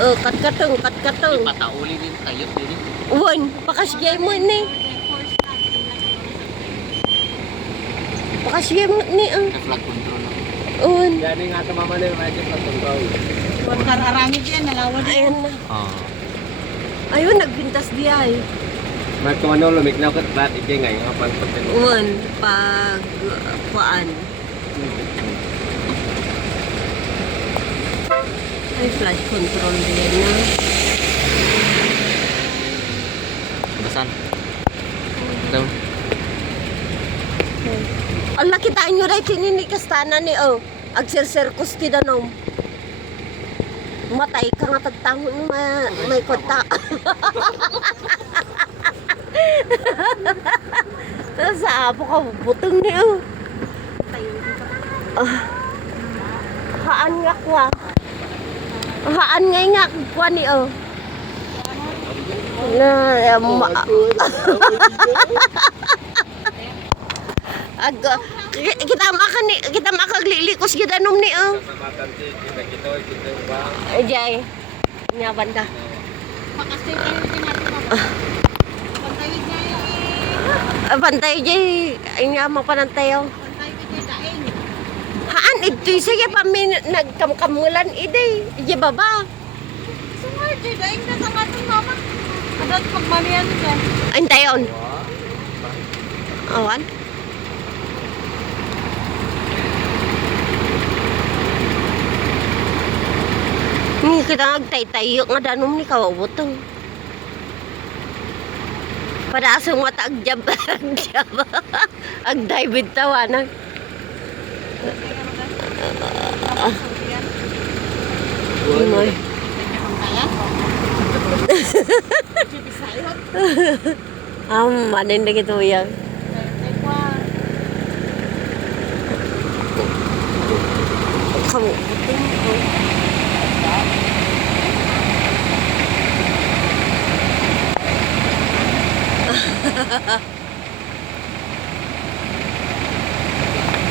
Oh, katkatong, katkatong. Patauli din tayo din. Uwan, pakasgay mo ni. Pakasgay mo ni. Flag control lang. Uwan. Jadi nga ito mama nila, medyo pag-control. Pagkararamid yan, nalawan din. Ayan na. Ah. Ayun, nagbintas di ay. May kumano lumik na ako, ba't ikay ngayon ang pag-control. Uwan, pag kuan. Ay, flood control din na. Basan. Ito. Ala, kitaan nyo rin kinini kastana ni oh. Agser-serkos ti danom. Matay ka nga tagtango no may konta. Sa apo ka butong ni oh. Haan nga kwa. Haan nga kwa ni oh. Na kita makaglilikos kita num ni oh. Ajay. Nya banda. Makasay kayo tinatapos. Pantay niya Bantay jay nya mapanantay oh. Pantay niya daing. Haan ito sige pa min nagkamkamulan ide. Ije baba. Sumar, daing na sa ating mama. Kadat pagmalian dyan. Antayon. Awan. Kita nagtay-tayo nga danom ni kawabutong. Pada asong mata agjab. Agday tawanan. Umoy. Manin na gitu ya. Kamu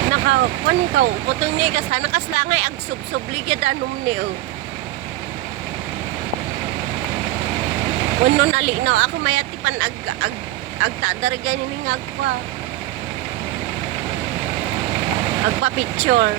Nakakuan ikaw, putong niya ka sana kaslangay ag subsubli ka danom ni oh. Uno nalinaw ako mayatipan ag tadargan ni ngagpa. Agpa picture.